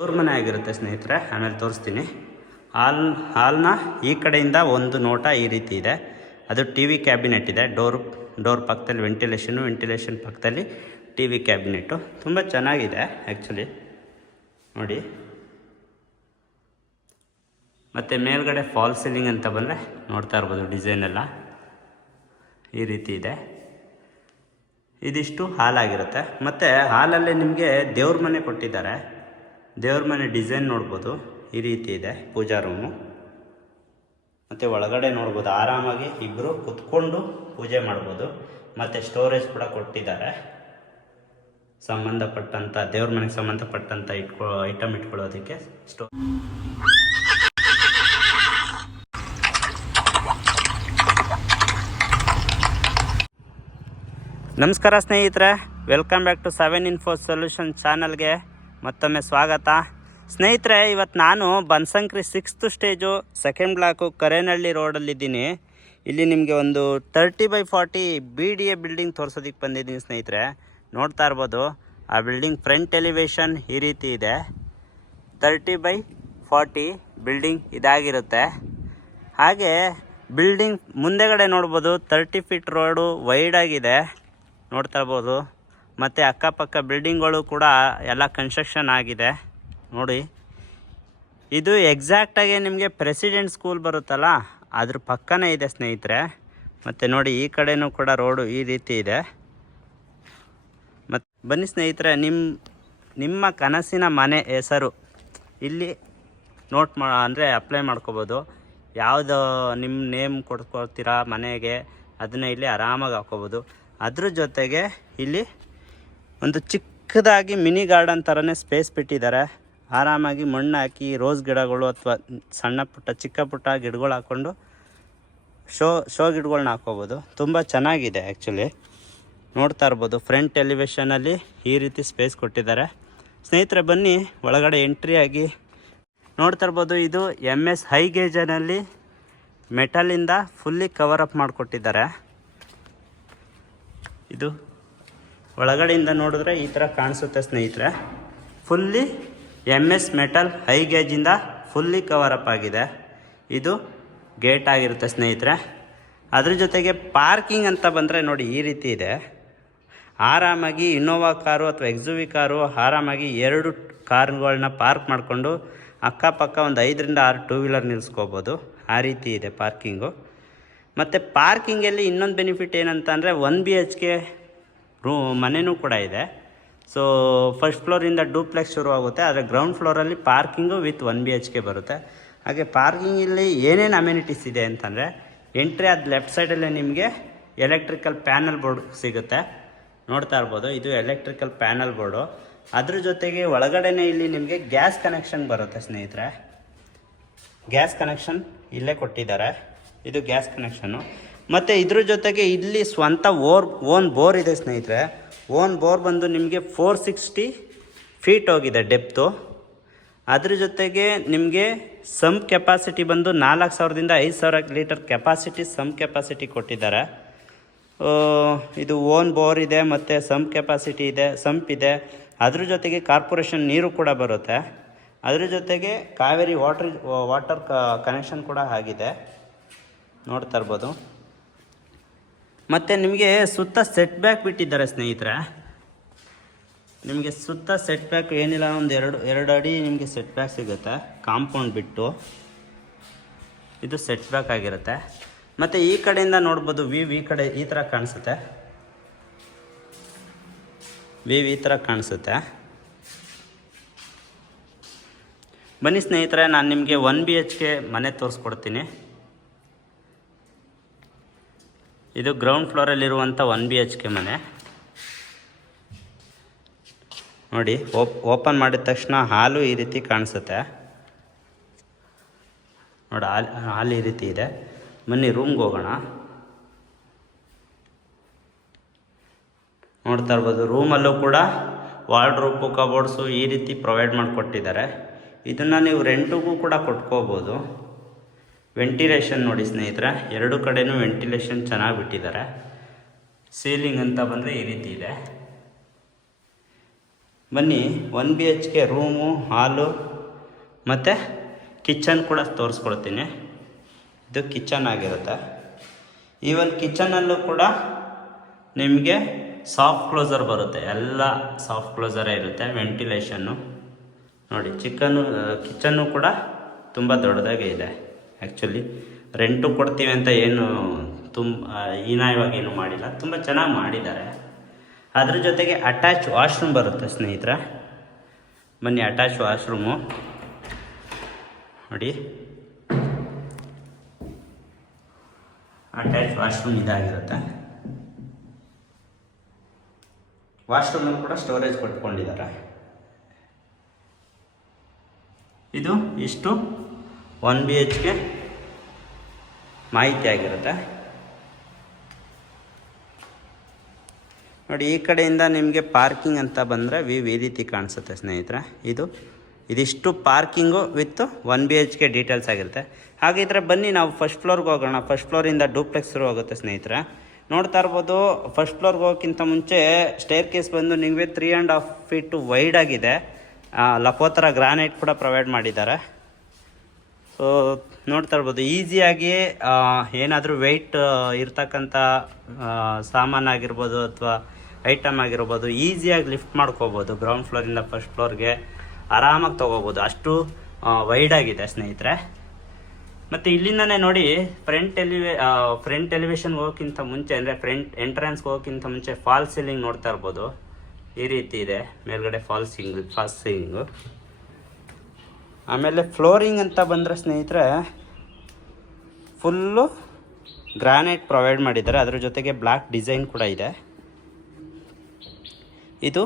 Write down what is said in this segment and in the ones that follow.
ದೇವ್ರ ಮನೆ ಆಗಿರುತ್ತೆ ಸ್ನೇಹಿತರೆ. ಆಮೇಲೆ ತೋರಿಸ್ತೀನಿ. ಹಾಲ್ನ ಈ ಕಡೆಯಿಂದ ಒಂದು ನೋಟ ಈ ರೀತಿ ಇದೆ. ಅದು ಟಿ ವಿ ಕ್ಯಾಬಿನೆಟ್ ಇದೆ. ಡೋರ್ ಪಕ್ಕದಲ್ಲಿ ವೆಂಟಿಲೇಷನ್ ಪಕ್ಕದಲ್ಲಿ ಟಿ ವಿ ಕ್ಯಾಬಿನೆಟ್ಟು ತುಂಬ ಚೆನ್ನಾಗಿದೆ ಆ್ಯಕ್ಚುಲಿ ನೋಡಿ. ಮತ್ತು ಮೇಲ್ಗಡೆ ಫಾಲ್ ಸೀಲಿಂಗ್ ಅಂತ ಬಂದರೆ ನೋಡ್ತಾ ಇರ್ಬೋದು, ಡಿಸೈನ್ ಎಲ್ಲ ಈ ರೀತಿ ಇದೆ. ಇದಿಷ್ಟು ಹಾಲಾಗಿರುತ್ತೆ. ಮತ್ತು ಹಾಲಲ್ಲೇ ನಿಮಗೆ ದೇವ್ರ ಮನೆ ಕೊಟ್ಟಿದ್ದಾರೆ. ದೇವ್ರ ಮನೆ ಡಿಸೈನ್ ನೋಡ್ಬೋದು, ಈ ರೀತಿ ಇದೆ ಪೂಜಾ ರೂಮು. ಮತ್ತು ಒಳಗಡೆ ನೋಡ್ಬೋದು, ಆರಾಮಾಗಿ ಇಬ್ಬರು ಕುತ್ಕೊಂಡು ಪೂಜೆ ಮಾಡ್ಬೋದು. ಮತ್ತು ಸ್ಟೋರೇಜ್ ಕೂಡ ಕೊಟ್ಟಿದ್ದಾರೆ, ಸಂಬಂಧಪಟ್ಟಂಥ ದೇವ್ರ ಮನೆಗೆ ಸಂಬಂಧಪಟ್ಟಂಥ ಐಟಮ್ ಇಟ್ಕೊಳ್ಳೋದಕ್ಕೆ ನಮಸ್ಕಾರ ಸ್ನೇಹಿತರೆ, welcome back to 7info solution ಚಾನಲ್ಗೆ ಮತ್ತೊಮ್ಮೆ ಸ್ವಾಗತ. ಸ್ನೇಹಿತರೆ, ಇವತ್ತು ನಾನು Banashankari 6th stage 2nd block Karenahalli ರೋಡಲ್ಲಿದ್ದೀನಿ. ಇಲ್ಲಿ ನಿಮಗೆ ಒಂದು 30x40 BDA ಬಿಲ್ಡಿಂಗ್ ತೋರಿಸೋದಕ್ಕೆ ಬಂದಿದ್ದೀನಿ ಸ್ನೇಹಿತರೆ. ನೋಡ್ತಾ ಇರ್ಬೋದು, ಆ ಬಿಲ್ಡಿಂಗ್ ಫ್ರಂಟ್ ಎಲಿವೇಶನ್ ಈ ರೀತಿ ಇದೆ. 30x40 ಬಿಲ್ಡಿಂಗ್ ಇದಾಗಿರುತ್ತೆ. ಹಾಗೆ ಬಿಲ್ಡಿಂಗ್ ಮುಂದೆಗಡೆ ನೋಡ್ಬೋದು 30 ಫೀಟ್ ರೋಡು ವೈಡ್ ಆಗಿದೆ, ನೋಡ್ತಾ ಇರ್ಬೋದು. ಮತ್ತು ಅಕ್ಕಪಕ್ಕ ಬಿಲ್ಡಿಂಗ್ಗಳು ಕೂಡ ಎಲ್ಲ ಕನ್ಸ್ಟ್ರಕ್ಷನ್ ಆಗಿದೆ ನೋಡಿ. ಇದು ಎಕ್ಸಾಕ್ಟಾಗಿ ನಿಮಗೆ ಪ್ರೆಸಿಡೆಂಟ್ ಸ್ಕೂಲ್ ಬರುತ್ತಲ್ಲ, ಅದ್ರ ಪಕ್ಕನೇ ಇದೆ ಸ್ನೇಹಿತರೆ. ಮತ್ತು ನೋಡಿ, ಈ ಕಡೆನೂ ಕೂಡ ರೋಡು ಈ ರೀತಿ ಇದೆ. ಮತ್ತು ಬನ್ನಿ ಸ್ನೇಹಿತರೆ, ನಿಮ್ಮ ಕನಸಿನ ಮನೆ ಹೆಸರು ಇಲ್ಲಿ ಅಂದರೆ ಅಪ್ಲೈ ಮಾಡ್ಕೋಬೋದು. ಯಾವುದು ನಿಮ್ಮ ನೇಮ್ ಕೊಡ್ಕೊಳ್ತೀರಾ ಮನೆಗೆ, ಅದನ್ನು ಇಲ್ಲಿ ಆರಾಮಾಗಿ ಹಾಕ್ಕೋಬೋದು. ಅದ್ರ ಜೊತೆಗೆ ಇಲ್ಲಿ ಒಂದು ಚಿಕ್ಕದಾಗಿ ಮಿನಿ ಗಾರ್ಡನ್ ಥರನೇ ಸ್ಪೇಸ್ ಬಿಟ್ಟಿದ್ದಾರೆ. ಆರಾಮಾಗಿ ಮಣ್ಣು ಹಾಕಿ ರೋಸ್ ಗಿಡಗಳು ಅಥವಾ ಚಿಕ್ಕ ಪುಟ್ಟ ಗಿಡಗಳು ಹಾಕ್ಕೊಂಡು ಶೋ ಗಿಡಗಳ್ನ ಹಾಕ್ಕೋಬೋದು. ತುಂಬ ಚೆನ್ನಾಗಿದೆ ಆ್ಯಕ್ಚುಲಿ, ನೋಡ್ತಾ ಇರ್ಬೋದು. ಫ್ರಂಟ್ ಎಲಿವೇಶನಲ್ಲಿ ಈ ರೀತಿ ಸ್ಪೇಸ್ ಕೊಟ್ಟಿದ್ದಾರೆ ಸ್ನೇಹಿತರೆ. ಬನ್ನಿ ಒಳಗಡೆ ಎಂಟ್ರಿ ಆಗಿ ನೋಡ್ತಾ ಇರ್ಬೋದು. ಇದು MS ಹೈ ಗೇಜನಲ್ಲಿ ಮೆಟಲಿಂದ ಫುಲ್ಲಿ ಕವರ್ ಅಪ್ ಮಾಡಿಕೊಟ್ಟಿದ್ದಾರೆ. ಇದು ಒಳಗಡೆಯಿಂದ ನೋಡಿದ್ರೆ ಈ ಥರ ಕಾಣಿಸುತ್ತೆ ಸ್ನೇಹಿತರೆ. ಫುಲ್ಲಿ MS ಮೆಟಲ್ ಹೈ ಗೇಜಿಂದ ಫುಲ್ಲಿ ಕವರ್ ಅಪ್ ಆಗಿದೆ. ಇದು ಗೇಟ್ ಆಗಿರುತ್ತೆ ಸ್ನೇಹಿತರೆ. ಅದ್ರ ಜೊತೆಗೆ ಪಾರ್ಕಿಂಗ್ ಅಂತ ಬಂದರೆ ನೋಡಿ, ಈ ರೀತಿ ಇದೆ. ಆರಾಮಾಗಿ ಇನ್ನೋವಾ ಕಾರು ಅಥವಾ XUV ಕಾರು ಆರಾಮಾಗಿ 2 ಕಾರುಗಳನ್ನ ಪಾರ್ಕ್ ಮಾಡಿಕೊಂಡು ಅಕ್ಕಪಕ್ಕ ಒಂದು 5ರಿಂದ 6 ಟೂ ವೀಲರ್ ನಿಲ್ಲಿಸ್ಕೋಬೋದು. ಆ ರೀತಿ ಇದೆ ಪಾರ್ಕಿಂಗು. ಮತ್ತು ಪಾರ್ಕಿಂಗಲ್ಲಿ ಇನ್ನೊಂದು ಬೆನಿಫಿಟ್ ಏನಂತ ಅಂದರೆ 1 BHK ಮನೆಯೂ ಕೂಡ ಇದೆ. ಸೊ ಫಸ್ಟ್ ಫ್ಲೋರಿಂದ ಡೂಪ್ಲೆಕ್ಸ್ ಶುರುವಾಗುತ್ತೆ, ಆದರೆ ಗ್ರೌಂಡ್ ಫ್ಲೋರಲ್ಲಿ ಪಾರ್ಕಿಂಗು ವಿತ್ 1 BHK ಬರುತ್ತೆ. ಹಾಗೆ ಪಾರ್ಕಿಂಗಲ್ಲಿ ಏನೇನು ಅಮ್ಯುನಿಟೀಸ್ ಇದೆ ಅಂತಂದರೆ, ಎಂಟ್ರಿ ಆದ ಲೆಫ್ಟ್ ಸೈಡಲ್ಲೇ ನಿಮಗೆ ಎಲೆಕ್ಟ್ರಿಕಲ್ ಪ್ಯಾನಲ್ ಬೋರ್ಡ್ ಸಿಗುತ್ತೆ, ನೋಡ್ತಾ ಇರ್ಬೋದು. ಇದು ಎಲೆಕ್ಟ್ರಿಕಲ್ ಪ್ಯಾನಲ್ ಬೋರ್ಡು. ಅದ್ರ ಜೊತೆಗೆ ಒಳಗಡೆನೇ ಇಲ್ಲಿ ನಿಮಗೆ ಗ್ಯಾಸ್ ಕನೆಕ್ಷನ್ ಬರುತ್ತೆ ಸ್ನೇಹಿತರೆ. ಗ್ಯಾಸ್ ಕನೆಕ್ಷನ್ ಇಲ್ಲೇ ಕೊಟ್ಟಿದ್ದಾರೆ, ಇದು ಗ್ಯಾಸ್ ಕನೆಕ್ಷನ್ನು. ಮತ್ತು ಇದ್ರ ಜೊತೆಗೆ ಇಲ್ಲಿ ಸ್ವಂತ ಓನ್ ಬೋರ್ ಇದೆ ಸ್ನೇಹಿತರೆ. ಓನ್ ಬೋರ್ ಬಂದು ನಿಮಗೆ 460 ಫೀಟ್ ಹೋಗಿದೆ ಡೆಪ್ತು. ಅದ್ರ ಜೊತೆಗೆ ನಿಮಗೆ ಸಂಪ್ ಕೆಪಾಸಿಟಿ ಬಂದು 4000ದಿಂದ 5000 ಲೀಟರ್ ಕೆಪಾಸಿಟಿ ಸಂಪ್ ಕೆಪಾಸಿಟಿ ಕೊಟ್ಟಿದ್ದಾರೆ. ಇದು ಓನ್ ಬೋರ್ ಇದೆ, ಮತ್ತು ಸಂಪ್ ಕೆಪಾಸಿಟಿ ಇದೆ, ಸಂಪ್ ಇದೆ. ಅದ್ರ ಜೊತೆಗೆ ಕಾರ್ಪೊರೇಷನ್ ನೀರು ಕೂಡ ಬರುತ್ತೆ. ಅದ್ರ ಜೊತೆಗೆ ಕಾವೇರಿ ವಾಟರ್ ಕನೆಕ್ಷನ್ ಕೂಡ ಆಗಿದೆ, ನೋಡ್ತಾ ಇರ್ಬೋದು. ಮತ್ತು ನಿಮಗೆ ಸುತ್ತ ಸೆಟ್ ಬ್ಯಾಕ್ ಬಿಟ್ಟಿದ್ದಾರೆ ಸ್ನೇಹಿತರೆ. ನಿಮಗೆ ಸುತ್ತ ಸೆಟ್ ಬ್ಯಾಕ್ ಏನಿಲ್ಲ, ಒಂದು ಎರಡು ಅಡಿ ನಿಮಗೆ ಸೆಟ್ ಬ್ಯಾಕ್ ಸಿಗುತ್ತೆ ಕಾಂಪೌಂಡ್ ಬಿಟ್ಟು. ಇದು ಸೆಟ್ ಬ್ಯಾಕ್ ಆಗಿರುತ್ತೆ. ಮತ್ತು ಈ ಕಡೆಯಿಂದ ನೋಡ್ಬೋದು, ಈ ಕಡೆ ಈ ಥರ ಕಾಣಿಸುತ್ತೆ. ಈ ಥರ ಕಾಣಿಸುತ್ತೆ. ಬನ್ನಿ ಸ್ನೇಹಿತರೆ, ನಾನು ನಿಮಗೆ 1 BHK ಮನೆ ತೋರಿಸ್ಕೊಡ್ತೀನಿ. ಇದು ಗ್ರೌಂಡ್ ಫ್ಲೋರಲ್ಲಿರುವಂಥ 1 BHK ಮನೆ ನೋಡಿ. ಓಪನ್ ಮಾಡಿದ ತಕ್ಷಣ ಹಾಲು ಈ ರೀತಿ ಕಾಣಿಸುತ್ತೆ ನೋಡಿ. ಹಾಲು ಈ ರೀತಿ ಇದೆ. ಬನ್ನಿ ರೂಮ್ಗೆ ಹೋಗೋಣ. ನೋಡ್ತಾ ಇರ್ಬೋದು, ರೂಮಲ್ಲೂ ಕೂಡ ವಾರ್ಡ್ರೋಬು ಕಬೋರ್ಡ್ಸು ಈ ರೀತಿ ಪ್ರೊವೈಡ್ ಮಾಡಿಕೊಟ್ಟಿದ್ದಾರೆ. ಇದನ್ನು ನೀವು ರೆಂಟಿಗೂ ಕೂಡ ಕೊಟ್ಕೋಬೋದು. ವೆಂಟಿಲೇಷನ್ ನೋಡಿ ಸ್ನೇಹಿತರೆ, 2 ಕಡೆಯೂ ವೆಂಟಿಲೇಷನ್ ಚೆನ್ನಾಗಿ ಬಿಟ್ಟಿದ್ದಾರೆ. ಸೀಲಿಂಗ್ ಅಂತ ಬಂದರೆ ಈ ರೀತಿ ಇದೆ. ಬನ್ನಿ 1 BHK ರೂಮು, ಹಾಲು ಮತ್ತು ಕಿಚನ್ ಕೂಡ ತೋರಿಸ್ಕೊಡ್ತೀನಿ. ಇದು ಕಿಚನ್ ಆಗಿರುತ್ತೆ. ಈವನ್ ಕಿಚನಲ್ಲೂ ಕೂಡ ನಿಮಗೆ ಸಾಫ್ಟ್ ಕ್ಲೋಸರ್ ಬರುತ್ತೆ, ಎಲ್ಲ ಸಾಫ್ಟ್ ಕ್ಲೋಸರೇ ಇರುತ್ತೆ. ವೆಂಟಿಲೇಷನ್ನು ನೋಡಿ, ಕಿಚನ್ನು ಕೂಡ ತುಂಬ ದೊಡ್ಡದಾಗೇ ಇದೆ. ಆ್ಯಕ್ಚುಲಿ ರೆಂಟು ಕೊಡ್ತೀವಿ ಅಂತ ಏನು ಹೀನಾಯವಾಗಿ ಏನು ಮಾಡಿಲ್ಲ, ತುಂಬ ಚೆನ್ನಾಗಿ ಮಾಡಿದ್ದಾರೆ. ಅದ್ರ ಜೊತೆಗೆ ಅಟ್ಯಾಚ್ ವಾಶ್ರೂಮ್ ಬರುತ್ತೆ ಸ್ನೇಹಿತರೆ. ಬನ್ನಿ, ಅಟ್ಯಾಚ್ ವಾಶ್ರೂಮು ನೋಡಿ, ಅಟ್ಯಾಚ್ ವಾಶ್ರೂಮ್ ಇದಾಗಿರುತ್ತೆ. ವಾಶ್ರೂಮಲ್ಲಿ ಕೂಡ ಸ್ಟೋರೇಜ್ ಕೊಟ್ಕೊಂಡಿದ್ದಾರೆ. ಇದು ಇಷ್ಟು 1 BHK ಮಾಹಿತಿ ಆಗಿರುತ್ತೆ. ನೋಡಿ, ಈ ಕಡೆಯಿಂದ ನಿಮಗೆ ಪಾರ್ಕಿಂಗ್ ಅಂತ ಬಂದರೆ ಈ ರೀತಿ ಕಾಣಿಸುತ್ತೆ ಸ್ನೇಹಿತರೆ. ಇದಿಷ್ಟು ಪಾರ್ಕಿಂಗು ವಿತ್ 1 BHK ಡೀಟೇಲ್ಸ್ ಆಗಿರುತ್ತೆ. ಹಾಗಿದ್ರೆ ಬನ್ನಿ ನಾವು ಫಸ್ಟ್ ಫ್ಲೋರ್ಗೆ ಹೋಗೋಣ. ಫಸ್ಟ್ ಫ್ಲೋರಿಂದ ಡೂಪ್ಲೆಕ್ಸ್ ಶುರು ಹೋಗುತ್ತೆ ಸ್ನೇಹಿತರೆ. ನೋಡ್ತಾ ಇರ್ಬೋದು, ಫಸ್ಟ್ ಫ್ಲೋರ್ಗೆ ಹೋಗೋಕ್ಕಿಂತ ಮುಂಚೆ ಸ್ಟೇರ್ ಕೇಸ್ ಬಂದು ನಿಮಗೆ 3.5 feet ವೈಡ್ ಆಗಿದೆ. ಲಕೋತರ ಗ್ರಾನೈಟ್ ಕೂಡ ಪ್ರೊವೈಡ್ ಮಾಡಿದ್ದಾರೆ. ಸೊ ನೋಡ್ತಾ ಇರ್ಬೋದು, ಈಸಿಯಾಗಿ ಏನಾದರೂ ವೆಯ್ಟ್ ಇರ್ತಕ್ಕಂಥ ಸಾಮಾನಾಗಿರ್ಬೋದು ಅಥವಾ ಐಟಮ್ ಆಗಿರ್ಬೋದು ಈಸಿಯಾಗಿ ಲಿಫ್ಟ್ ಮಾಡ್ಕೋಬೋದು. ಗ್ರೌಂಡ್ ಫ್ಲೋರಿಂದ ಫಸ್ಟ್ ಫ್ಲೋರ್ಗೆ ಆರಾಮಾಗಿ ತೊಗೋಬೋದು, ಅಷ್ಟು ವೈಡ್ ಆಗಿದೆ ಸ್ನೇಹಿತರೆ. ಮತ್ತು ಇಲ್ಲಿಂದನೇ ನೋಡಿ, ಫ್ರಂಟ್ ಎಲಿವೇಶನ್ಗೆ ಹೋಗೋಕ್ಕಿಂತ ಮುಂಚೆ ಅಂದರೆ ಫ್ರಂಟ್ ಎಂಟ್ರೆನ್ಸ್ಗೆ ಹೋಗೋಕ್ಕಿಂತ ಮುಂಚೆ ಫಾಲ್ ಸೀಲಿಂಗ್ ನೋಡ್ತಾ ಇರ್ಬೋದು. ಈ ರೀತಿ ಇದೆ ಮೇಲ್ಗಡೆ ಫಾಲ್ ಸೀಲಿಂಗು. ಆಮೇಲೆ ಫ್ಲೋರಿಂಗ್ ಅಂತ ಬಂದರೆ ಸ್ನೇಹಿತರೆ, ಫುಲ್ಲು ಗ್ರಾನೈಟ್ ಪ್ರೊವೈಡ್ ಮಾಡಿದ್ದಾರೆ. ಅದ್ರ ಜೊತೆಗೆ ಬ್ಲ್ಯಾಕ್ ಡಿಸೈನ್ ಕೂಡ ಇದೆ. ಇದು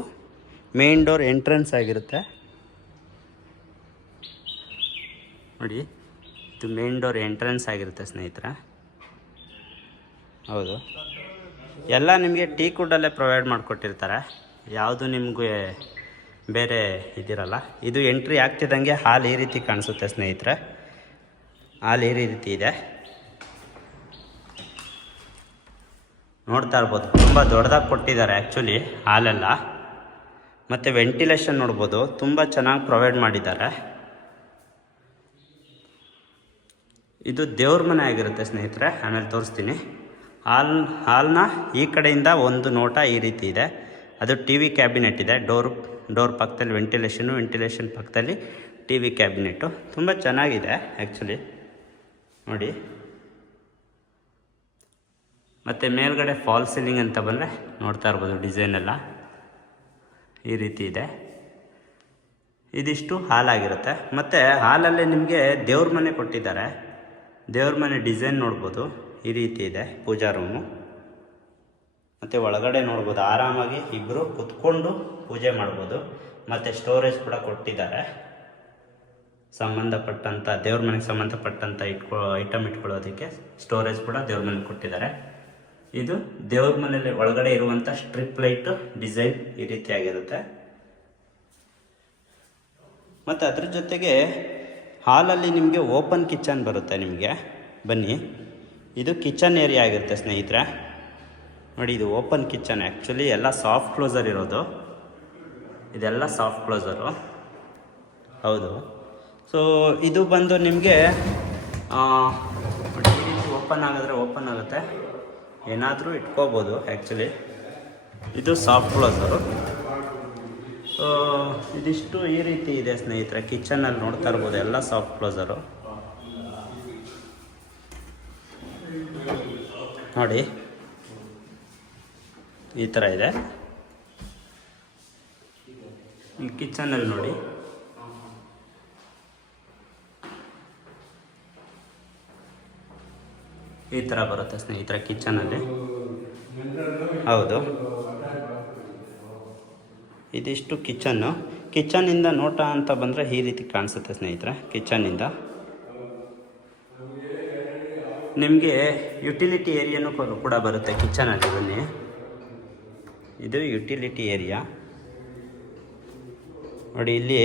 ಮೇನ್ ಡೋರ್ ಎಂಟ್ರೆನ್ಸ್ ಆಗಿರುತ್ತೆ ನೋಡಿ. ಇದು ಮೇನ್ ಡೋರ್ ಎಂಟ್ರೆನ್ಸ್ ಆಗಿರುತ್ತೆ ಸ್ನೇಹಿತರೆ. ಹೌದು, ಎಲ್ಲ ನಿಮಗೆ ಟೀಕ್ ವುಡ್ಡಲ್ಲೇ ಪ್ರೊವೈಡ್ ಮಾಡಿಕೊಟ್ಟಿರ್ತಾರೆ. ಯಾವುದು ನಿಮಗೆ ಬೇರೆ ಇದಿರಲ್ಲ. ಇದು ಎಂಟ್ರಿ ಆಗ್ತಿದ್ದಂಗೆ ಹಾಲ್ ಈ ರೀತಿ ಕಾಣಿಸುತ್ತೆ ಸ್ನೇಹಿತರೆ. ಹಾಲ್ ಈ ರೀತಿ ಇದೆ, ನೋಡ್ತಾ ಇರ್ಬೋದು. ತುಂಬ ದೊಡ್ಡದಾಗಿ ಕೊಟ್ಟಿದ್ದಾರೆ ಆ್ಯಕ್ಚುಲಿ ಹಾಲೆಲ್ಲ. ಮತ್ತು ವೆಂಟಿಲೇಷನ್ ನೋಡ್ಬೋದು, ತುಂಬ ಚೆನ್ನಾಗಿ ಪ್ರೊವೈಡ್ ಮಾಡಿದ್ದಾರೆ. ಇದು ದೇವ್ರ ಮನೆ ಆಗಿರುತ್ತೆ ಸ್ನೇಹಿತರೆ, ಆಮೇಲೆ ತೋರಿಸ್ತೀನಿ. ಹಾಲ್ನ ಈ ಕಡೆಯಿಂದ ಒಂದು ನೋಟ ಈ ರೀತಿ ಇದೆ. ಅದು TV ಕ್ಯಾಬಿನೆಟ್ ಇದೆ. ಡೋರ್ ಪಕ್ಕದಲ್ಲಿ ವೆಂಟಿಲೇಷನ್ ಪಕ್ಕದಲ್ಲಿ TV ಕ್ಯಾಬಿನೆಟ್ಟು. ತುಂಬ ಚೆನ್ನಾಗಿದೆ ಆ್ಯಕ್ಚುಲಿ ನೋಡಿ. ಮತ್ತು ಮೇಲ್ಗಡೆ ಫಾಲ್ ಸೀಲಿಂಗ್ ಅಂತ ಬಂದರೆ ನೋಡ್ತಾ ಇರ್ಬೋದು, ಡಿಸೈನೆಲ್ಲ ಈ ರೀತಿ ಇದೆ. ಇದಿಷ್ಟು ಹಾಲಾಗಿರುತ್ತೆ. ಮತ್ತು ಹಾಲಲ್ಲೇ ನಿಮಗೆ ದೇವ್ರ ಮನೆ ಕೊಟ್ಟಿದ್ದಾರೆ. ದೇವ್ರ ಮನೆ ಡಿಸೈನ್ ನೋಡ್ಬೋದು, ಈ ರೀತಿ ಇದೆ ಪೂಜಾ ರೂಮು. ಮತ್ತು ಒಳಗಡೆ ನೋಡ್ಬೋದು, ಆರಾಮಾಗಿ ಇಬ್ಬರು ಕುತ್ಕೊಂಡು ಪೂಜೆ ಮಾಡ್ಬೋದು. ಮತ್ತು ಸ್ಟೋರೇಜ್ ಕೂಡ ಕೊಟ್ಟಿದ್ದಾರೆ. ಸಂಬಂಧಪಟ್ಟಂಥ ದೇವ್ರ ಮನೆಗೆ ಸಂಬಂಧಪಟ್ಟಂಥ ಐಟಮ್ ಇಟ್ಕೊಳ್ಳೋದಕ್ಕೆ ಸ್ಟೋರೇಜ್ ಕೂಡ ದೇವ್ರ ಮನೆಗೆ ಕೊಟ್ಟಿದ್ದಾರೆ. ಇದು ದೇವ್ರ ಮನೆಯಲ್ಲಿ ಒಳಗಡೆ ಇರುವಂಥ ಸ್ಟ್ರಿಪ್ ಲೈಟ್ ಡಿಸೈನ್ ಈ ರೀತಿಯಾಗಿರುತ್ತೆ. ಮತ್ತು ಅದ್ರ ಜೊತೆಗೆ ಹಾಲಲ್ಲಿ ನಿಮಗೆ ಓಪನ್ ಕಿಚನ್ ಬರುತ್ತೆ ನಿಮಗೆ. ಬನ್ನಿ, ಇದು ಕಿಚನ್ ಏರಿಯಾ ಆಗಿರುತ್ತೆ ಸ್ನೇಹಿತರೆ ನೋಡಿ. ಇದು ಓಪನ್ ಕಿಚನ್. ಆ್ಯಕ್ಚುಲಿ ಎಲ್ಲ ಸಾಫ್ಟ್ ಕ್ಲೋಸರ್ ಇರೋದು, ಇದೆಲ್ಲ ಸಾಫ್ಟ್ ಕ್ಲೋಸರು. ಹೌದು. ಸೊ ಇದು ಬಂದು ನಿಮಗೆ ಈ ರೀತಿ ಓಪನ್ ಆಗಿದ್ರೆ ಓಪನ್ ಆಗುತ್ತೆ, ಏನಾದರೂ ಇಟ್ಕೋಬೋದು ಆ್ಯಕ್ಚುಲಿ. ಇದು ಸಾಫ್ಟ್ ಕ್ಲೋಸರು. ಸೊ ಇದಿಷ್ಟು ಈ ರೀತಿ ಇದೆ ಸ್ನೇಹಿತರೆ. ಕಿಚನಲ್ಲಿ ನೋಡ್ತಾ ಇರ್ಬೋದು, ಎಲ್ಲ ಸಾಫ್ಟ್ ಕ್ಲೋಸರು ನೋಡಿ. ಈ ಥರ ಇದೆ ಈ ಕಿಚನಲ್ಲಿ ನೋಡಿ. ಈ ಥರ ಬರುತ್ತೆ ಸ್ನೇಹಿತರೆ ಕಿಚನಲ್ಲಿ. ಹೌದು, ಇದಿಷ್ಟು ಕಿಚನ್ನಿಂದ ನೋಟ ಅಂತ ಬಂದರೆ ಈ ರೀತಿ ಕಾಣಿಸುತ್ತೆ ಸ್ನೇಹಿತರೆ. ಕಿಚನ್ನಿಂದ ನಿಮಗೆ ಯುಟಿಲಿಟಿ ಏರಿಯಾನೂ ಕೂಡ ಬರುತ್ತೆ ಕಿಚನಲ್ಲಿ. ಬನ್ನಿ, ಇದು ಯುಟಿಲಿಟಿ ಏರಿಯಾ ನೋಡಿ. ಇಲ್ಲಿ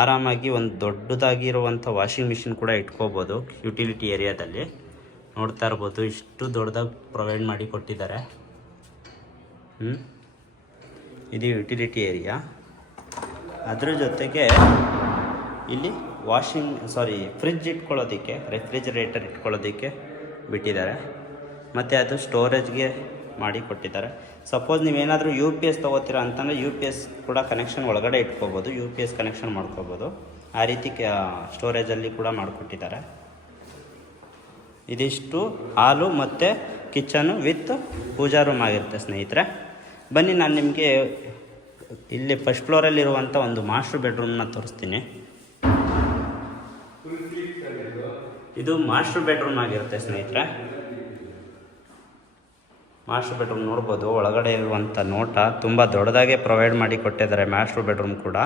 ಆರಾಮಾಗಿ ಒಂದು ದೊಡ್ಡದಾಗಿರುವಂಥ ವಾಷಿಂಗ್ ಮಿಷಿನ್ ಕೂಡ ಇಟ್ಕೋಬೋದು ಯುಟಿಲಿಟಿ ಏರಿಯಾದಲ್ಲಿ. ನೋಡ್ತಾ ಇರ್ಬೋದು, ಇಷ್ಟು ದೊಡ್ಡದಾಗಿ ಪ್ರೊವೈಡ್ ಮಾಡಿ ಕೊಟ್ಟಿದ್ದಾರೆ. ಇದು ಯುಟಿಲಿಟಿ ಏರಿಯಾ. ಅದ್ರ ಜೊತೆಗೆ ಇಲ್ಲಿ ಫ್ರಿಡ್ಜ್ ಇಟ್ಕೊಳ್ಳೋದಕ್ಕೆ, ರೆಫ್ರಿಜರೇಟರ್ ಇಟ್ಕೊಳ್ಳೋದಕ್ಕೆ ಬಿಟ್ಟಿದ್ದಾರೆ. ಮತ್ತು ಅದು ಸ್ಟೋರೇಜ್ಗೆ ಮಾಡಿ ಕೊಟ್ಟಿದ್ದಾರೆ. ಸಪೋಸ್ ನೀವೇನಾದರೂ UPS ತೊಗೋತೀರಾ ಅಂತಂದರೆ UPS ಕೂಡ ಕನೆಕ್ಷನ್ ಒಳಗಡೆ ಇಟ್ಕೋಬೋದು, UPS ಕನೆಕ್ಷನ್ ಮಾಡ್ಕೋಬೋದು. ಆ ರೀತಿ ಸ್ಟೋರೇಜಲ್ಲಿ ಕೂಡ ಮಾಡಿಕೊಟ್ಟಿದ್ದಾರೆ. ಇದಿಷ್ಟು ಹಾಲು ಮತ್ತು ಕಿಚನು ವಿತ್ ಪೂಜಾ ರೂಮ್ ಆಗಿರುತ್ತೆ ಸ್ನೇಹಿತರೆ. ಬನ್ನಿ ನಾನು ನಿಮಗೆ ಇಲ್ಲಿ ಫಸ್ಟ್ ಫ್ಲೋರಲ್ಲಿರುವಂಥ ಒಂದು ಮಾಸ್ಟರ್ ಬೆಡ್ರೂಮ್ನ ತೋರಿಸ್ತೀನಿ. ಇದು ಮಾಸ್ಟರ್ ಬೆಡ್ರೂಮ್ ಆಗಿರುತ್ತೆ ಸ್ನೇಹಿತರೆ. ಮಾಸ್ಟರ್ ಬೆಡ್ರೂಮ್ ನೋಡ್ಬೋದು. ಒಳಗಡೆ ಇರುವಂಥ ನೋಟ ತುಂಬ ದೊಡ್ಡದಾಗೆ ಪ್ರೊವೈಡ್ ಮಾಡಿ ಕೊಟ್ಟಿದ್ದಾರೆ ಮಾಸ್ಟರ್ ಬೆಡ್ರೂಮ್ ಕೂಡ.